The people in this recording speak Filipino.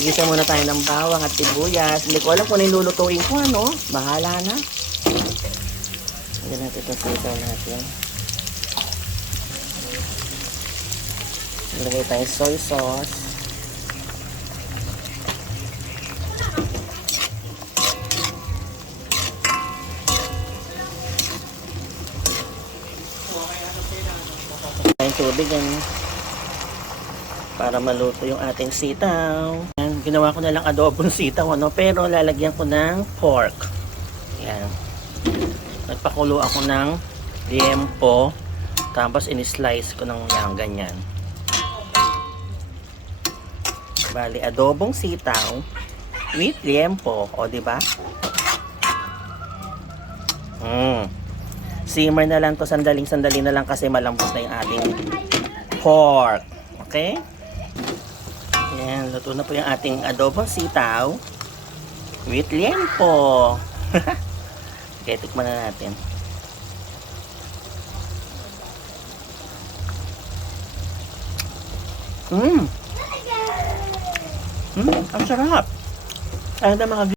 Gisa muna tayo ng bawang at sibuyas. Hindi ko alam kung ano lulutuin ko, ano? Bahala na. Lagyan natin itong sitaw natin. Lagay tayo soy sauce. Tubig yan. Para maluto yung ating sitaw. Ginawa ko na lang adobong sitaw, ano? Pero lalagyan ko ng pork. Yan. Nagpakulo ako ng liempo. Tapos in-slice ko ng yan, ganyan. Bali, adobong sitaw with liempo. O, di ba? Mm. Simmer na lang to sandaling sandali na lang kasi malambot na yung ating pork. Okay? Yan, luto na po yung ating adobong sitaw with liempo. okay, tikman na natin. Mmm! Mmm, ang sarap! Ano na mga